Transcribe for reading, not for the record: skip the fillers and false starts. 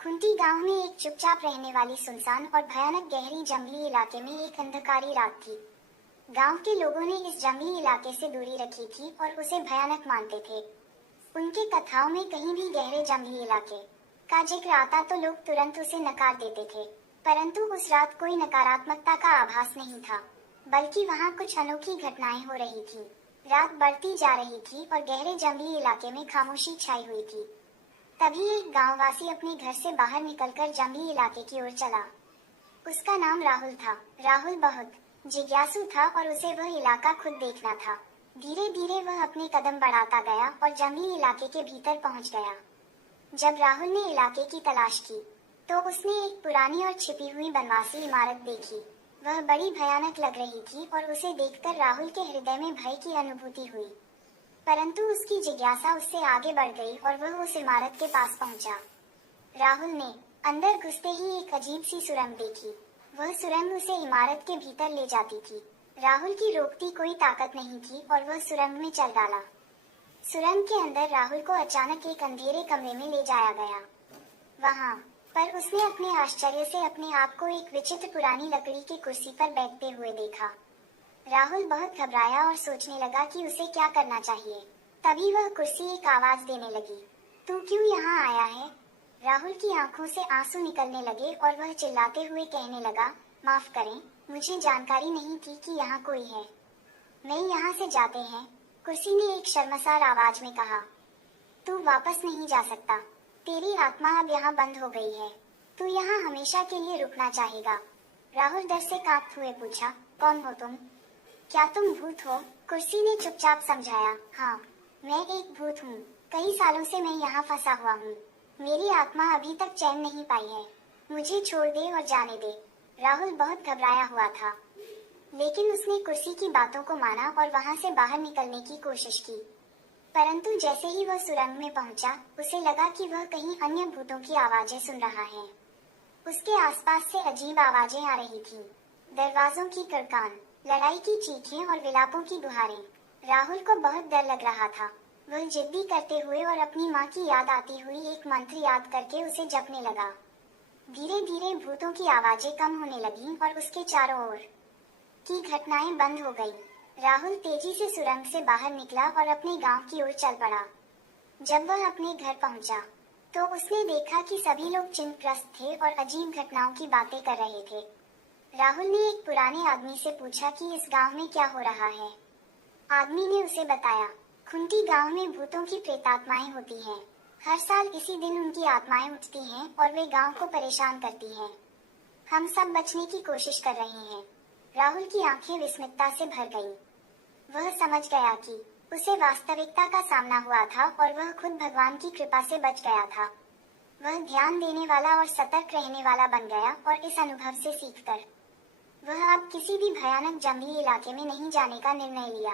खुंटी गांव में एक चुपचाप रहने वाली सुनसान और भयानक गहरी जंगली इलाके में एक अंधकारी रात थी। गांव के लोगों ने इस जंगली इलाके से दूरी रखी थी और उसे भयानक मानते थे। उनके कथाओं में कहीं भी गहरे जंगली इलाके का जिक्र आता तो लोग तुरंत उसे नकार देते थे, परंतु उस रात कोई नकारात्मकता का आभास नहीं था, बल्कि वहां कुछ अनोखी घटनाएं हो रही थी। रात बढ़ती जा रही थी और गहरे जंगली इलाके में खामोशी छाई हुई थी। तभी एक गांववासी अपने घर से बाहर निकलकर जंगली इलाके की ओर चला। उसका नाम राहुल था। राहुल बहुत जिज्ञासु था और उसे वह इलाका खुद देखना था। धीरे धीरे वह अपने कदम बढ़ाता गया और जंगली इलाके के भीतर पहुंच गया। जब राहुल ने इलाके की तलाश की तो उसने एक पुरानी और छिपी हुई बनवासी इमारत देखी। वह बड़ी भयानक लग रही थी और उसे देखकर राहुल के हृदय में भय की अनुभूति हुई। परंतु उसकी जिज्ञासा उससे आगे बढ़ गई और वह उस इमारत के पास पहुंचा। राहुल ने अंदर घुसते ही एक अजीब सी सुरंग देखी। वह सुरंग उसे इमारत के भीतर ले जाती थी। राहुल की रोकती कोई ताकत नहीं थी और वह सुरंग में चल डाला। सुरंग के अंदर राहुल को अचानक एक अंधेरे कमरे में ले जाया गया। वहां पर उसने अपने आश्चर्य से अपने आप को एक विचित्र पुरानी लकड़ी की कुर्सी पर बैठते हुए देखा। राहुल बहुत घबराया और सोचने लगा कि उसे क्या करना चाहिए। तभी वह कुर्सी एक आवाज देने लगी, तू क्यों यहाँ आया है? राहुल की आंखों से आंसू निकलने लगे और वह चिल्लाते हुए कहने लगा, माफ करें, मुझे जानकारी नहीं थी कि यहाँ कोई है। नहीं, यहाँ से जाते हैं, कुर्सी ने एक शर्मसार आवाज में कहा। तू वापस नहीं जा सकता, तेरी आत्मा अब यहाँ बंद हो गई है, तू यहाँ हमेशा के लिए रुकना चाहेगा। राहुल डर से कांपते हुए पूछा, कौन हो तुम? क्या तुम भूत हो? कुर्सी ने चुपचाप समझाया, हाँ, मैं एक भूत हूँ। कई सालों से मैं यहाँ फंसा हुआ हूँ। मेरी आत्मा अभी तक चैन नहीं पाई है। मुझे छोड़ दे और जाने दे। राहुल बहुत घबराया हुआ था, लेकिन उसने कुर्सी की बातों को माना और वहाँ से बाहर निकलने की कोशिश की। परंतु जैसे ही वह सुरंग में पहुँचा, उसे लगा कि वह कहीं अन्य भूतों की आवाजें सुन रहा है। उसके आसपास से अजीब आवाजें आ रही थीं। दरवाजों की खड़कान, लड़ाई की चीखें और विलापों की गुहारें। राहुल को बहुत डर लग रहा था। वह जिद्दी करते हुए और अपनी माँ की याद आती हुई एक मंत्र याद करके उसे जपने लगा। धीरे धीरे भूतों की आवाजें कम होने लगीं और उसके चारों ओर की घटनाएं बंद हो गईं। राहुल तेजी से सुरंग से बाहर निकला और अपने गांव की ओर चल पड़ा। जब वह अपने घर पहुंचा तो उसने देखा कि सभी लोग चिंताग्रस्त थे और अजीब घटनाओं की बातें कर रहे थे। राहुल ने एक पुराने आदमी से पूछा कि इस गांव में क्या हो रहा है। आदमी ने उसे बताया, खुंटी गांव में भूतों की प्रेतात्माएं होती हैं। हर साल इसी दिन उनकी आत्माएं उठती हैं और वे गांव को परेशान करती हैं। हम सब बचने की कोशिश कर रहे हैं। राहुल की आंखें विस्मितता से भर गईं। वह समझ गया कि उसे वास्तविकता का सामना हुआ था और वह खुद भगवान की कृपा से बच गया था। वह ध्यान देने वाला और सतर्क रहने वाला बन गया और इस अनुभव से सीखकर वह अब किसी भी भयानक जंगली इलाके में नहीं जाने का निर्णय लिया।